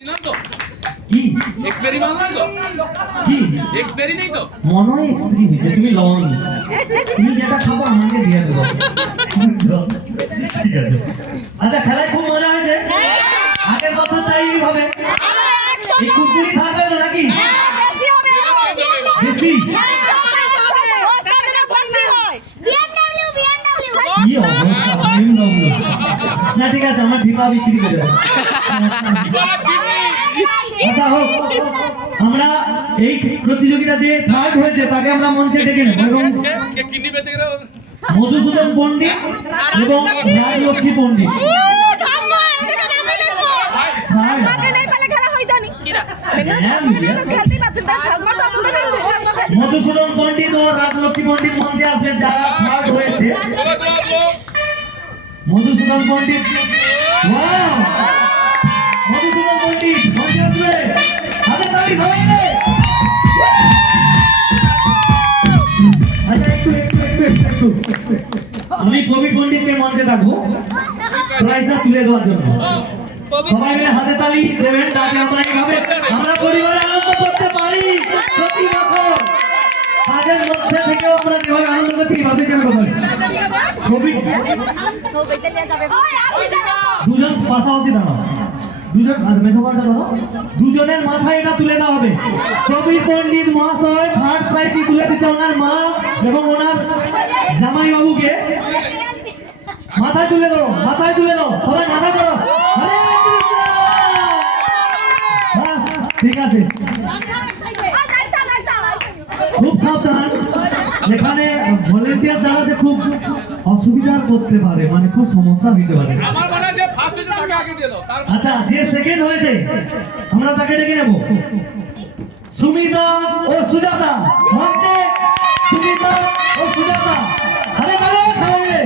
কি এক্সপেরি মাল নয় তো? কি এক্সপেরি নেই তো? মনে হয় স্ত্রী হয়েছে, তুমি লওনি, তুমি যেটা খাবো আমাকে দিয়ে দেবো। ঠিক আছে, আচ্ছা খেলায় খুব মজা হয়েছে। আগের বছর চাই এইভাবে এই কুকুরি থাকবে তো নাকি বেশি? কি অবস্থা, BMW। না ঠিক আছে, আমার ডিবা বিক্রি করে দেবো। আচ্ছা হোক, আমরা এই প্রতিযোগিতা যে থার্ড হয়েছে তাকে আমরা মঞ্চে ডেকে নেব এবং কিডনি বেঁচে গেল। মধুসূদন পণ্ডিত এবং রাজলক্ষ্মী পণ্ডিত মধুসূদন পণ্ডিত ও রাজলক্ষ্মী পণ্ডিত মঞ্চে আসবে যারা থার্ড হয়েছে। মধুসূদন পণ্ডিত, ওয়াও! মধুসূদন পণ্ডিত মঞ্চে আসবে, হাতে তালি ধরে। আচ্ছা একটু আমি কবি পণ্ডিতকে মঞ্চে ডাকবো প্রাইজটা তুলে দেওয়ার জন্য। সবাই মিলে হাতে তালি দেবেন যাতে আমরা এইভাবে আমরা পরিবারে আনন্দ করতে পারি। প্রতি বছর কাজের মধ্যে থেকেও আমরা যেভাবে আনন্দ করছি এইভাবে যেন করি। কবি দুজন পাশাপাশি দাঁড়াও, দুজন মেধবানটা ধরো, দুজনের মাথায় এটা তুলে দেওয়া হবে। কবি পণ্ডিত মহাশয় থার্ড প্রাইজটি তুলে দিচ্ছে ওনার মা এবং ওনার জামাই বাবুকে। মাথায় তুলে দাও, মাথায় তুলে দাও, সবাই মাথা করো। বাস ঠিক আছে, খুব সাবধান। এখানে ভলেন্টিয়ার যারা খুব অসুবিধা করতে পারে, মানে খুব সমস্যা হইতে পারে। আমার মনে হয় যে ফার্স্ট হয়েছে তাকে আগে দিয়ে দাও। তার আচ্ছা যে সেকেন্ড হয়েছে আমরা তাকে ডেকে নেব। সুমিতা ও সুজাতা মঞ্চে, সুমিতা ও সুজাতা আরে বলো সবাই মিলে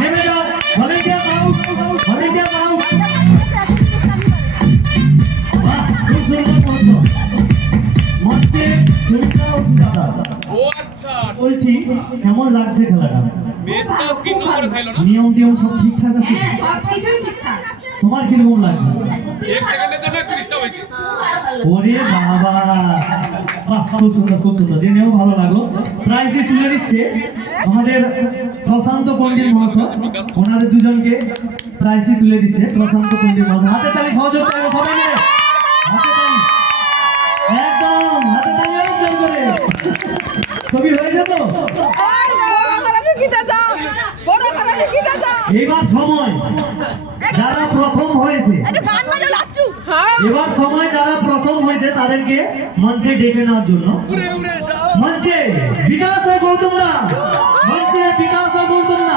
নেমে যাও। Volunteer out, volunteer out. বাহ খুব সুন্দর করছো। মঞ্চে সুমিতা ও সুজাতা। ও আচ্ছা, বলছি কেমন লাগছে খেলাটা? বেশ তো 3 নম্বরে খাইলো না? নিয়ম টিয়ম সব ঠিকঠাক আছে? সবকিছুই ঠিকঠাক। তোমার কিরকম লাগছে? 1 সেকেন্ডের জন্য 30টা হয়েছে। ওরে বাবা, বাহ খুব সুন্দর, খুব সুন্দর, জেনেও ভালো লাগলো। প্রাইজটি তুলে দিচ্ছে আমাদের প্রশান্ত পণ্ডিত মহাশয়, ওনাদের দুজনকে প্রাইজটি তুলে দিচ্ছে প্রশান্ত পণ্ডিত মহাশয়। হাতে তালি সহযোগ করবো সবাই মিলে, হাতে তালি, একদম হাতে তালি একদম করে। ছবি হয়েছে তো? এবার সময় যারা প্রথম হয়েছে, এবার সময় যারা প্রথম হয়েছে তাদেরকে মঞ্চে ডেকে নেওয়ার জন্য। মঞ্চে বিকাশ ও গৌতম দা, মঞ্চে বিকাশ ও গৌতম দা।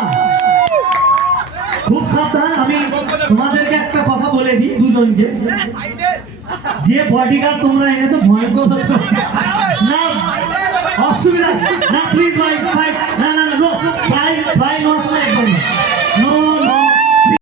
খুব সাবধান, আমি তোমাদেরকে একটা কথা বলে দিই দুজনকে, যে বডিগার্ড তোমরা এনেছো ভয়ঙ্কর না, অসুবিধা না, প্লিজ ভাই